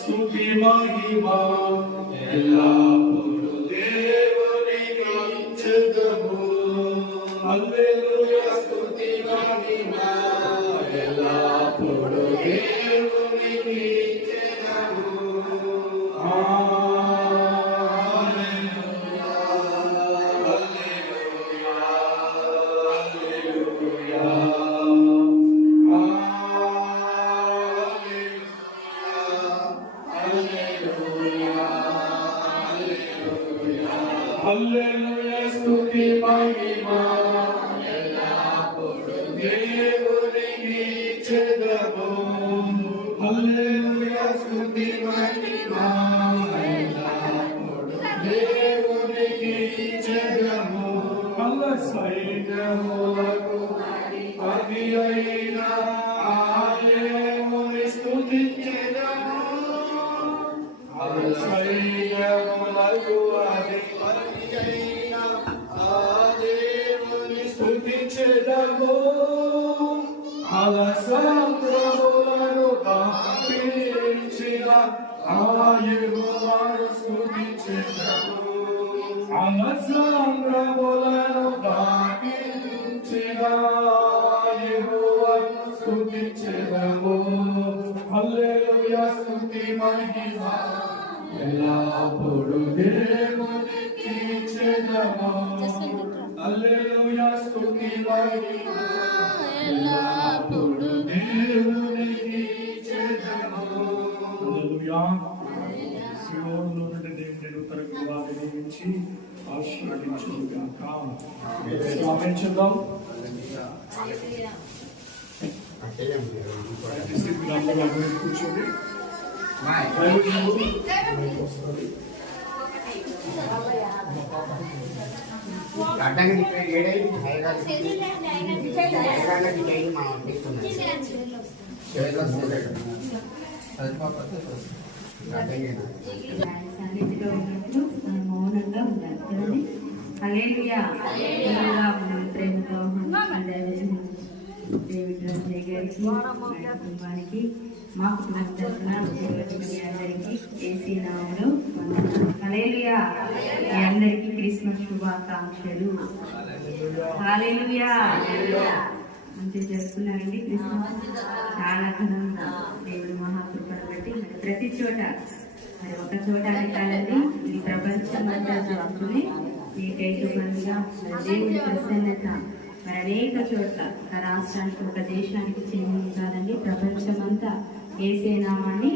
స్తుతి మహిమ ఎల్లప్పుడూ దేవునికి ఇచ్చెదము. హల్లెలూయా స్తుతి మహిమ ఎల్లప్పుడూ దేవునికి ఇచ్చెదము. హల్లెలూయా స్తుతి మహిమ ఎల్లప్పుడూ దేవునికి ఇచ్చెదము. హల్లెలూయా స్తుతి మహిమ ఎల్లప్పుడూ దేవునికి ఇచ్చెదము. సైన్యములకు అధిపతి అయిన ఆయనని స్తుతించెదము. సైన్యములకు అధిపతి అయిన ఆ దేవుని స్తుతించెదము. అలసంద్రములను దాటించిన ఆ యెహోవాను స్తుతించెదము. అలసంద్రములను దాటించిన యెహోవాను స్తుతించెదము. హల్లెలూయా స్తుతి మహిమ ఎల్లప్పుడూ దేవునికి ఇచ్చెదము. హల్లెలూయా స్తుతి మహిమ ఎల్లప్పుడూ దేవునికి ఇచ్చెదము. హల్లెలూయా. సియోనులో నుండి దేవుని తరపు వారిని నుంచి ఆశీర్వదించుగాక. ఆమేన్ చెప్దాం. కూర్చోండి. సన్నిధిలో ఉన్నప్పుడు మనం మౌనంగా ఉండాలి కదండి. హల్లెలూయా. ప్రేమతో డేవిడ్ రాజయ్య గారికి, కుటుంబానికి, మా కుటుంబం తరఫున అందరికీ యేసు నామములో వందనాలు. హల్లెలూయా. మీ అందరికీ క్రిస్మస్ శుభాకాంక్షలు. హల్లెలూయా. మంచిగా జరుపుకున్నారండి క్రిస్మస్. చాలా ఘనంగా దేవుడు మహాకృపను బట్టి ప్రతి చోట, మరి ఒక చోట కాదండి, ఇది ప్రపంచం అంతా జరుగుతుంది. ఏకైకమంగా దేవుని ప్రసన్నత మరి అనేక చోట్ల ఒక రాష్ట్రానికి, ఒక దేశానికి చెందింది కాదండి, ప్రపంచమంతా యేసే నామాన్ని